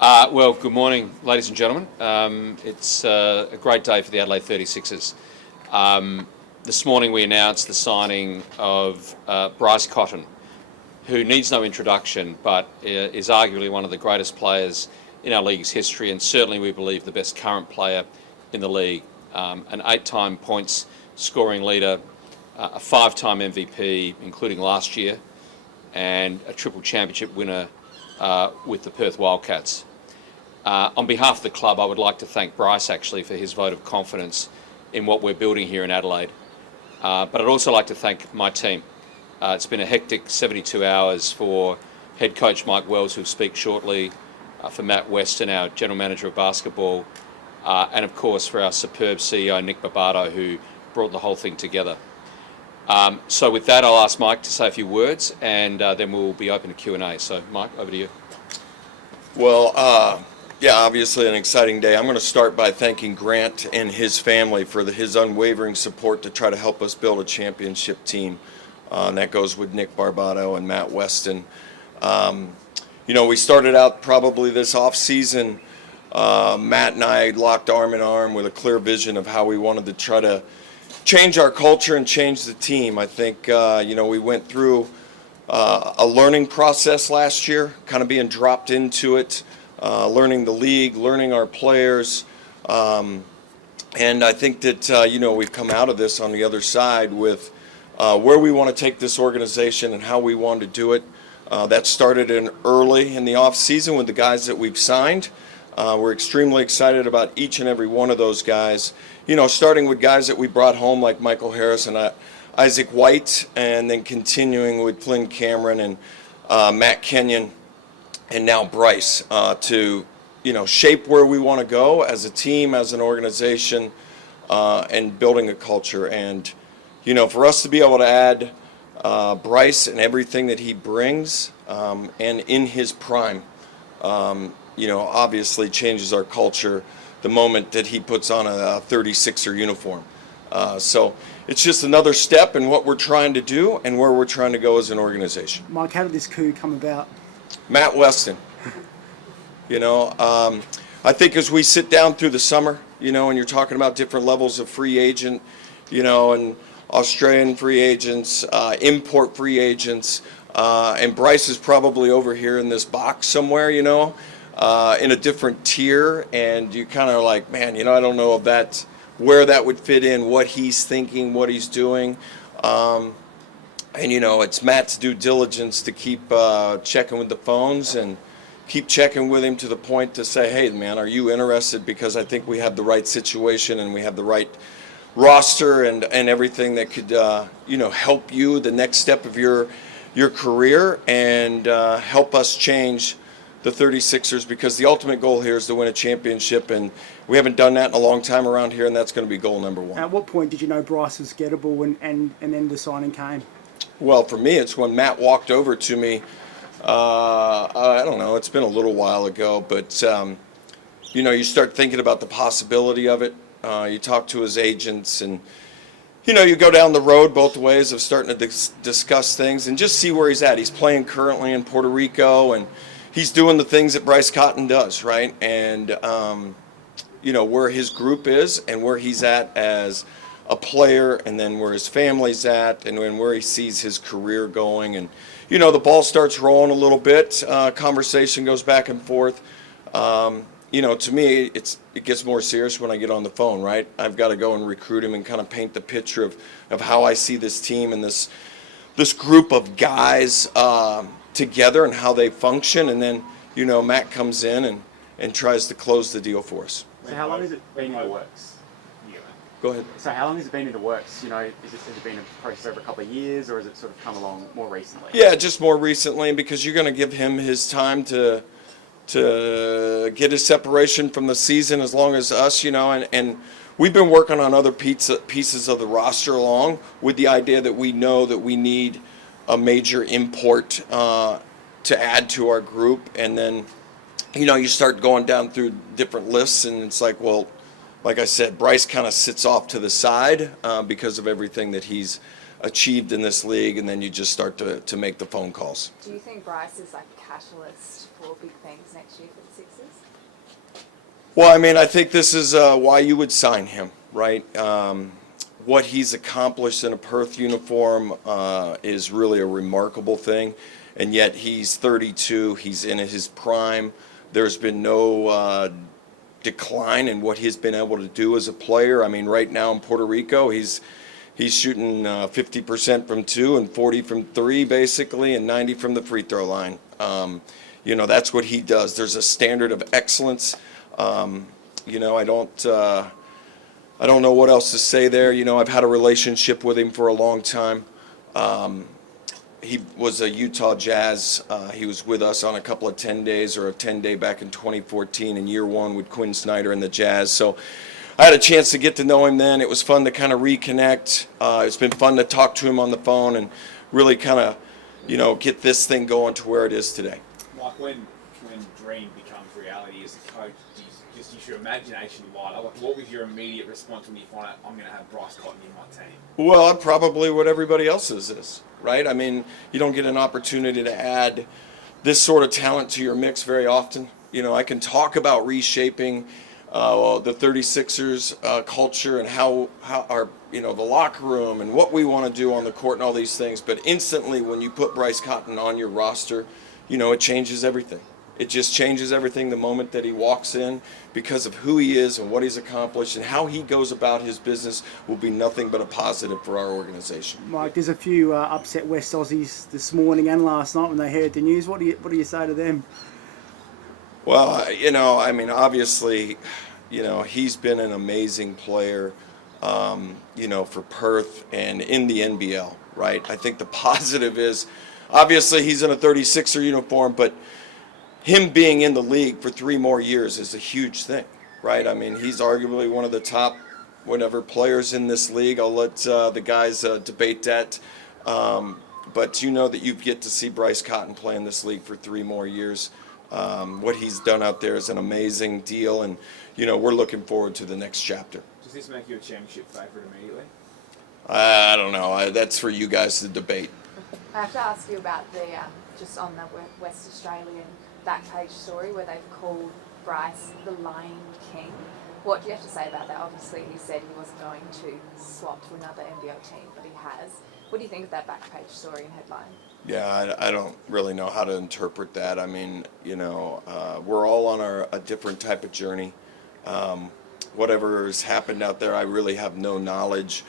Well, good morning, ladies and gentlemen. It's a great day for the Adelaide 36ers. This morning we announced the signing of Bryce Cotton, who needs no introduction, but is arguably one of the greatest players in our league's history, and certainly we believe the best current player in the league. An 8-time points scoring leader, a 5-time MVP, including last year, and a triple championship winner with the Perth Wildcats. On behalf of the club, I would like to thank Bryce actually for his vote of confidence in what we're building here in Adelaide. But I'd also like to thank my team. It's been a hectic 72 hours for head coach Mike Wells, who'll speak shortly, for Matt Weston, our general manager of basketball, and of course for our superb CEO Nick Barbato, who brought the whole thing together. So with that, I'll ask Mike to say a few words, and then we'll be open to Q&A. So Mike, over to you. Well, yeah, obviously an exciting day. I'm going to start by thanking Grant and his family for his unwavering support to try to help us build a championship team. And that goes with Nick Barbato and Matt Weston. We started out probably this off-season, Matt and I locked arm in arm with a clear vision of how we wanted to try to change our culture and change the team. I think, we went through a learning process last year, kind of being dropped into it. Learning the league, learning our players, and I think that we've come out of this on the other side with where we want to take this organization and how we want to do it. That started in early in the off season with the guys that we've signed. We're extremely excited about each and every one of those guys. Starting with guys that we brought home like Michael Harris and Isaac White, and then continuing with Flynn Cameron and Matt Kenyon. And now Bryce, to shape where we want to go as a team, as an organization, and building a culture. And for us to be able to add Bryce and everything that he brings, and in his prime, obviously changes our culture the moment that he puts on a 36er uniform. So it's just another step in what we're trying to do and where we're trying to go as an organization. Mike, how did this coup come about? Matt Weston. I think as we sit down through the summer, and you're talking about different levels of free agent, and Australian free agents, import free agents, and Bryce is probably over here in this box somewhere, in a different tier, and you kind of like, man, I don't know if where that would fit in, what he's thinking, what he's doing. And, it's Matt's due diligence to keep checking with the phones and keep checking with him to the point to say, hey, man, are you interested? Because I think we have the right situation and we have the right roster and everything that could, help you the next step of your career and help us change the 36ers, because the ultimate goal here is to win a championship, and we haven't done that in a long time around here, and that's going to be goal number one. At what point did you know Bryce was gettable and then the signing came? Well, for me, it's when Matt walked over to me. I don't know, it's been a little while ago, but, you start thinking about the possibility of it. You talk to his agents, and, you go down the road both ways of starting to discuss things and just see where he's at. He's playing currently in Puerto Rico, and he's doing the things that Bryce Cotton does, right? And, where his group is and where he's at as a player, and then where his family's at, and where he sees his career going. And, the ball starts rolling a little bit. Conversation goes back and forth. To me, it gets more serious when I get on the phone, right? I've got to go and recruit him and kind of paint the picture of how I see this team and this group of guys together and how they function. And then, Matt comes in and tries to close the deal for us. So how long has it been in the works? Go ahead. So how long has it been in the works? Has it been a process over a couple of years, or has it sort of come along more recently? Yeah, just more recently, because you're going to give him his time to get his separation from the season as long as us, and we've been working on other pieces of the roster along with the idea that we know that we need a major import to add to our group. And then, you start going down through different lists, and it's like, well, like I said, Bryce kind of sits off to the side because of everything that he's achieved in this league, and then you just start to make the phone calls. Do you think Bryce is like a catalyst for big things next year for the Sixers? Well, I mean, I think this is why you would sign him, right? What he's accomplished in a Perth uniform is really a remarkable thing, and yet he's 32, he's in his prime. There's been no decline in what he's been able to do as a player. I mean, right now in Puerto Rico, he's shooting 50% from 2 and 40 from 3 basically, and 90 from the free throw line. You know, that's what he does. There's a standard of excellence. You know, I don't know what else to say there. You know, I've had a relationship with him for a long time. He was a Utah Jazz. He was with us on a couple of 10 days or a 10-day back in 2014 in year one with Quinn Snyder and the Jazz. So I had a chance to get to know him then. It was fun to kind of reconnect. It's been fun to talk to him on the phone and really kind of, you know, get this thing going to where it is today. Like when dream becomes reality as a coach, just use your imagination light up. Like, what was your immediate response when you find out I'm going to have Bryce Cotton in my team? Well, probably what everybody else's is, right? I mean, you don't get an opportunity to add this sort of talent to your mix very often. You know, I can talk about reshaping the 36ers culture and how our, you know, the locker room and what we want to do on the court and all these things. But instantly when you put Bryce Cotton on your roster, you know, it changes everything. It just changes everything the moment that he walks in, because of who he is and what he's accomplished and how he goes about his business will be nothing but a positive for our organization. Mike, there's a few upset West Aussies this morning and last night when they heard the news. What do you say to them? Well, you know, I mean, obviously, you know, he's been an amazing player, you know, for Perth and in the NBL, right? I think the positive is, obviously, he's in a 36er uniform, but him being in the league for 3 more years is a huge thing, right? I mean, he's arguably one of the top, whatever, players in this league. I'll let the guys debate that. But you know that you get to see Bryce Cotton play in this league for 3 more years. What he's done out there is an amazing deal, and, you know, we're looking forward to the next chapter. Does this make you a championship favourite immediately? I don't know. That's for you guys to debate. I have to ask you about the just on the West Australian Backpage story where they've called Bryce the Lion King. What do you have to say about that? Obviously, he said he wasn't going to swap to another NBL team, but he has. What do you think of that Backpage story and headline? Yeah, I don't really know how to interpret that. I mean, you know, we're all on a different type of journey. Whatever has happened out there, I really have no knowledge.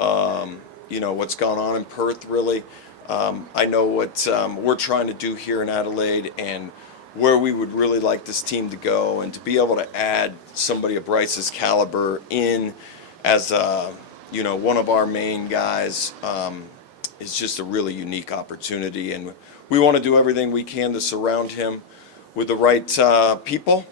You know, what's gone on in Perth, really. I know what we're trying to do here in Adelaide and where we would really like this team to go, and to be able to add somebody of Bryce's caliber in as you know, one of our main guys is just a really unique opportunity, and we want to do everything we can to surround him with the right people,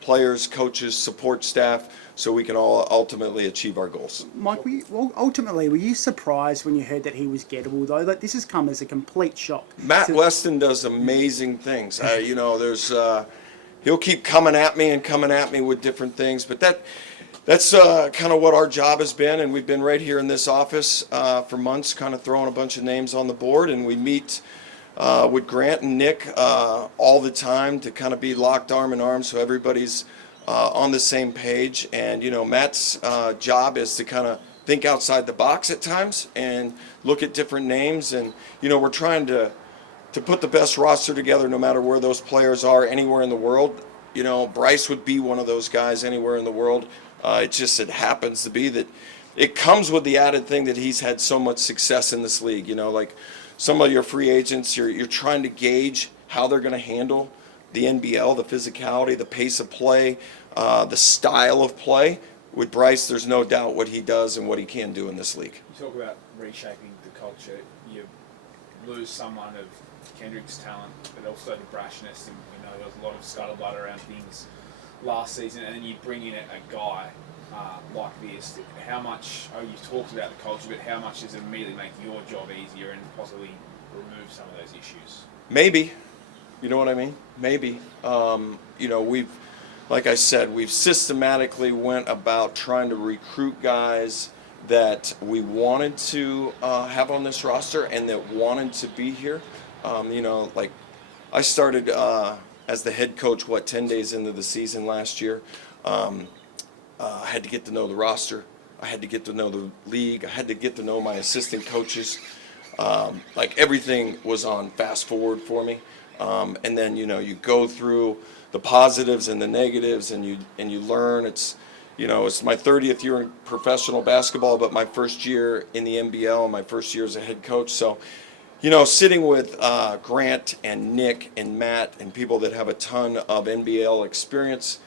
players, coaches, support staff, so we can all ultimately achieve our goals. Mike, were you surprised when you heard that he was gettable, though? Like, this has come as a complete shock. Matt Weston does amazing things. You know, there's he'll keep coming at me with different things, but that's kind of what our job has been, and we've been right here in this office for months, kind of throwing a bunch of names on the board, and we meet with Grant and Nick all the time to kind of be locked arm in arm so everybody's on the same page. And, you know, Matt's job is to kind of think outside the box at times and look at different names. And, you know, we're trying to put the best roster together no matter where those players are anywhere in the world. You know, Bryce would be one of those guys anywhere in the world. It happens to be that it comes with the added thing that he's had so much success in this league. You know, like some of your free agents, you're trying to gauge how they're going to handle the NBL, the physicality, the pace of play, the style of play. With Bryce, there's no doubt what he does and what he can do in this league. You talk about reshaping the culture. You lose someone of Kendrick's talent, but also the brashness, and we know there was a lot of scuttlebutt around things last season, and then you bring in a guy like this. How much, you talked about the culture, but how much does it immediately make your job easier and possibly remove some of those issues? Maybe. You know what I mean? Maybe. You know, like I said, we've systematically went about trying to recruit guys that we wanted to have on this roster and that wanted to be here. Like I started as the head coach, 10 days into the season last year. I had to get to know the roster. I had to get to know the league. I had to get to know my assistant coaches. Like everything was on fast forward for me. And then, you go through the positives and the negatives and you learn. It's my 30th year in professional basketball, but my first year in the NBL and my first year as a head coach. So, sitting with Grant and Nick and Matt and people that have a ton of NBL experience,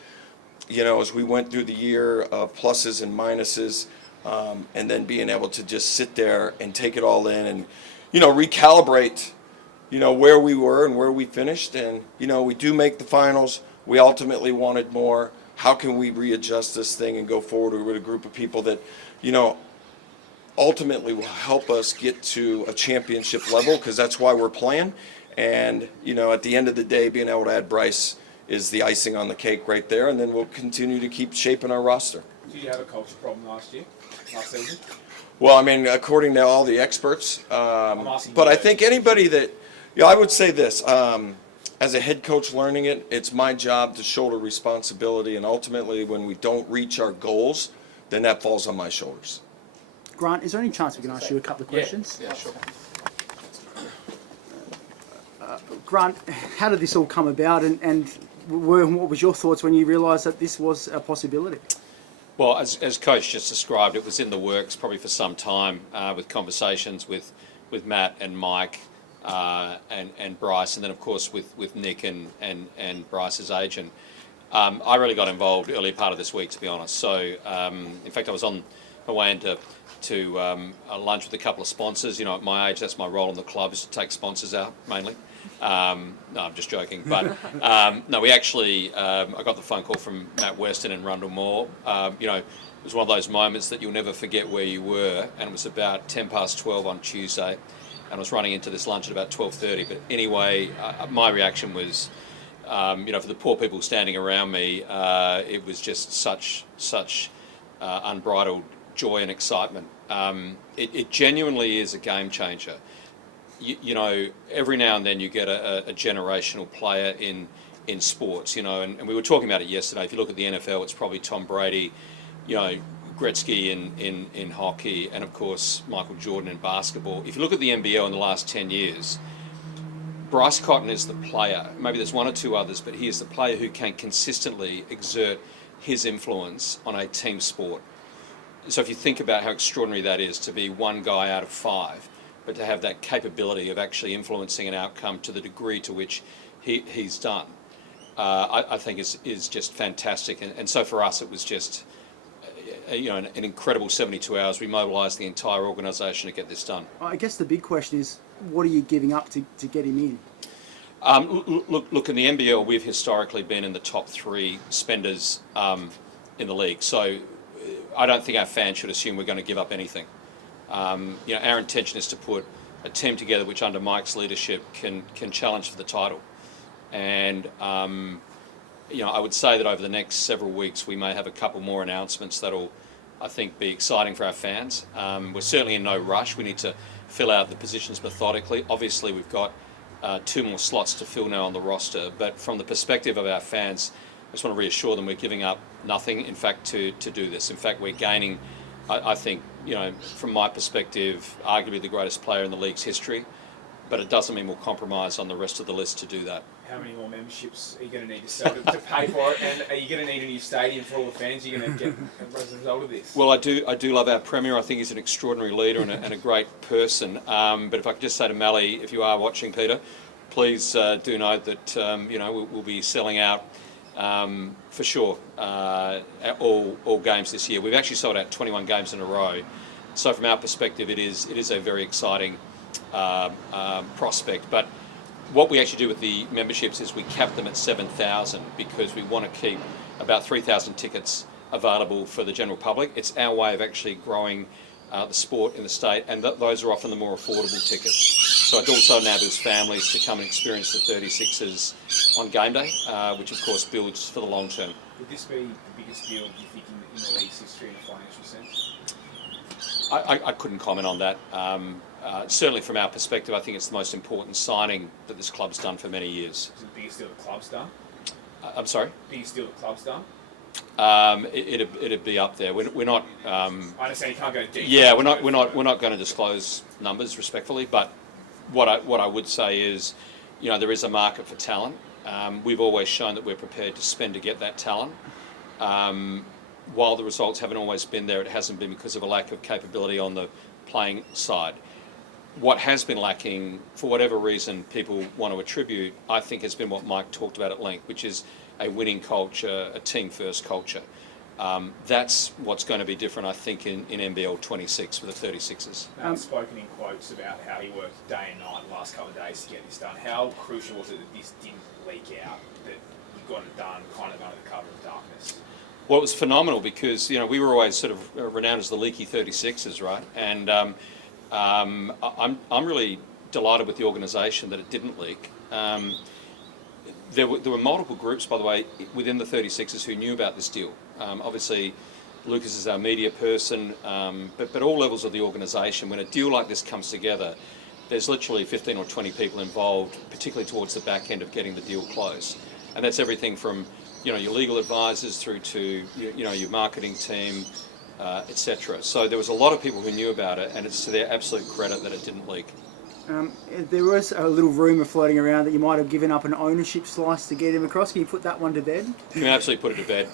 as we went through the year of pluses and minuses, and then being able to just sit there and take it all in and, recalibrate, where we were and where we finished. And, we do make the finals. We ultimately wanted more. How can we readjust this thing and go forward with a group of people that, ultimately will help us get to a championship level, because that's why we're playing. And, at the end of the day, being able to add Bryce is the icing on the cake right there, and then we'll continue to keep shaping our roster. Did you have a culture problem last season? Well, according to all the experts, but I think anybody that, I would say this, as a head coach learning it, it's my job to shoulder responsibility, and ultimately when we don't reach our goals, then that falls on my shoulders. Grant, is there any chance we can ask you a couple of questions? Yeah, sure. Grant, how did this all come about, and what was your thoughts when you realised that this was a possibility? Well, as Coach just described, it was in the works probably for some time, with conversations with Matt and Mike and Bryce, and then of course with Nick and Bryce's agent. I really got involved early part of this week, to be honest. So in fact, I was on my way into a lunch with a couple of sponsors. At my age, that's my role in the club, is to take sponsors out mainly. No, I'm just joking. But no, we actually, I got the phone call from Matt Weston and Rundle Moore. It was one of those moments that you'll never forget where you were, and it was about 12 on Tuesday, and I was running into this lunch at about 12:30. But anyway, my reaction was, for the poor people standing around me, it was just such unbridled joy and excitement. It genuinely is a game changer. Every now and then you get a generational player in sports, and we were talking about it yesterday. If you look at the NFL, it's probably Tom Brady, Gretzky in hockey, and of course Michael Jordan in basketball. If you look at the NBL in the last 10 years, Bryce Cotton is the player. Maybe there's one or two others, but he is the player who can consistently exert his influence on a team sport. So if you think about how extraordinary that is, to be one guy out of five, but to have that capability of actually influencing an outcome to the degree to which he's done, I think is just fantastic. And so for us, it was just an incredible 72 hours. We mobilised the entire organisation to get this done. I guess the big question is, what are you giving up to get him in? Look, in the NBL, we've historically been in the top three spenders in the league. So I don't think our fans should assume we're going to give up anything. Our intention is to put a team together which, under Mike's leadership, can challenge for the title. And I would say that over the next several weeks we may have a couple more announcements that'll, I think, be exciting for our fans. We're certainly in no rush. We need to fill out the positions methodically. Obviously, we've got 2 more slots to fill now on the roster. But from the perspective of our fans, I just want to reassure them we're giving up nothing, in fact, to do this. In fact, we're gaining, I think, from my perspective, arguably the greatest player in the league's history. But it doesn't mean we'll compromise on the rest of the list to do that. How many more memberships are you going to need to sell to pay for it? And are you going to need a new stadium for all the fans you're going to get as a result of this? Well, I do love our Premier. I think he's an extraordinary leader and a great person. But if I could just say to Mally, if you are watching, Peter, please do note that we'll be selling out for sure all games this year. We've actually sold out 21 games in a row. So from our perspective, it is a very exciting prospect. But what we actually do with the memberships is we cap them at 7,000 because we want to keep about 3,000 tickets available for the general public. It's our way of actually growing the sport in the state, and those are often the more affordable tickets. So it also enables families to come and experience the 36ers on game day, which of course builds for the long term. Would this be the biggest deal, do you think, in the league's history in a financial sense? I couldn't comment on that. Certainly from our perspective, I think it's the most important signing that this club's done for many years. Is it the biggest deal the club's done? I'm sorry? Biggest deal the club's done? It'd be up there. We're not. I understand you can't go deep. Yeah, we're not going to disclose numbers respectfully, but what I would say is, there is a market for talent. We've always shown that we're prepared to spend to get that talent. While the results haven't always been there, it hasn't been because of a lack of capability on the playing side. What has been lacking, for whatever reason people want to attribute, I think has been what Mike talked about at length, which is a winning culture, a team-first culture. That's what's going to be different, I think, in NBL 26 for the 36ers. Matt's spoken in quotes about how he worked day and night the last couple of days to get this done. How crucial was it that this didn't leak out, that you got it done kind of under the cover of darkness? Well, it was phenomenal because, we were always sort of renowned as the leaky 36ers, right? And I'm really delighted with the organisation that it didn't leak. There were multiple groups, by the way, within the 36ers who knew about this deal. Obviously, Lucas is our media person, but all levels of the organisation, when a deal like this comes together, there's literally 15 or 20 people involved, particularly towards the back end of getting the deal closed. And that's everything from, your legal advisors through to, your marketing team, etc. So there was a lot of people who knew about it, and it's to their absolute credit that it didn't leak. There was a little rumour floating around that you might have given up an ownership slice to get him across. Can you put that one to bed? You can absolutely put it to bed.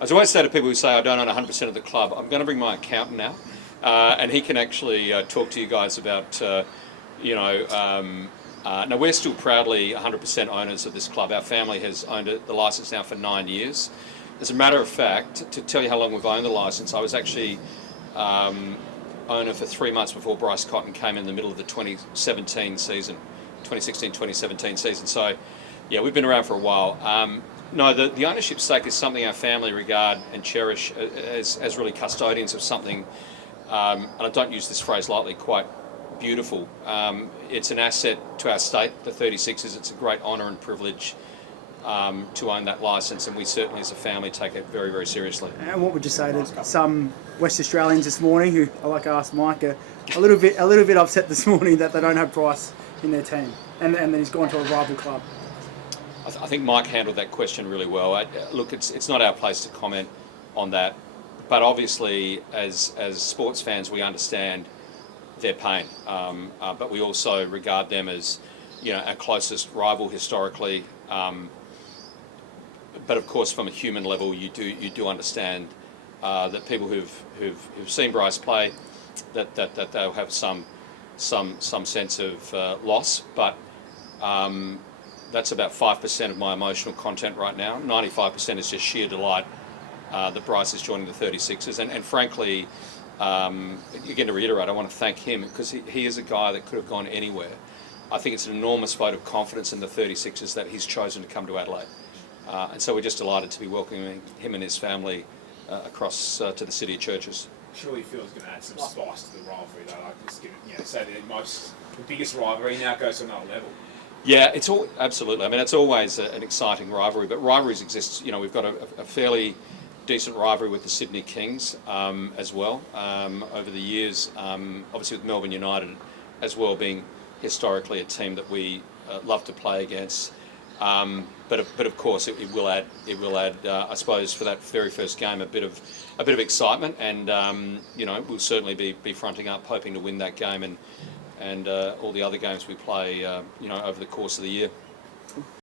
As I always say to people who say I don't own 100% of the club, I'm going to bring my accountant now, and he can actually talk to you guys about, now we're still proudly 100% owners of this club. Our family has owned the licence now for 9 years. As a matter of fact, to tell you how long we've owned the licence, I was actually owner for 3 months before Bryce Cotton came in the middle of the 2016-2017 season. So, yeah, we've been around for a while. No, the ownership stake is something our family regard and cherish as really custodians of something, and I don't use this phrase lightly, quite beautiful. It's an asset to our state, the 36ers. It's a great honour and privilege to own that licence, and we certainly as a family take it very, very seriously. And what would you say to some West Australians this morning who, I like to ask Mike, are a little bit upset this morning that they don't have Bryce in their team and that he's gone to a rival club? I think Mike handled that question really well. Look, it's not our place to comment on that, but obviously as sports fans we understand their pain, but we also regard them as our closest rival historically. But of course, from a human level, you do understand that people who've seen Bryce play, that they'll have some sense of loss. But that's about 5% of my emotional content right now. 95% is just sheer delight that Bryce is joining the 36ers, and frankly, again to reiterate, I want to thank him because he is a guy that could have gone anywhere. I think it's an enormous vote of confidence in the 36ers that he's chosen to come to Adelaide. And so we're just delighted to be welcoming him and his family across to the city of Churches. Surely you feel it's going to add some spice to the rivalry, though. Like just give it, say the biggest rivalry now goes to another level. Yeah, it's all absolutely. I mean, it's always an exciting rivalry, but rivalries exist. We've got a fairly decent rivalry with the Sydney Kings as well over the years. Obviously with Melbourne United as well being historically a team that we love to play against. But of course it will add I suppose for that very first game a bit of excitement, and we'll certainly be fronting up hoping to win that game and all the other games we play over the course of the year.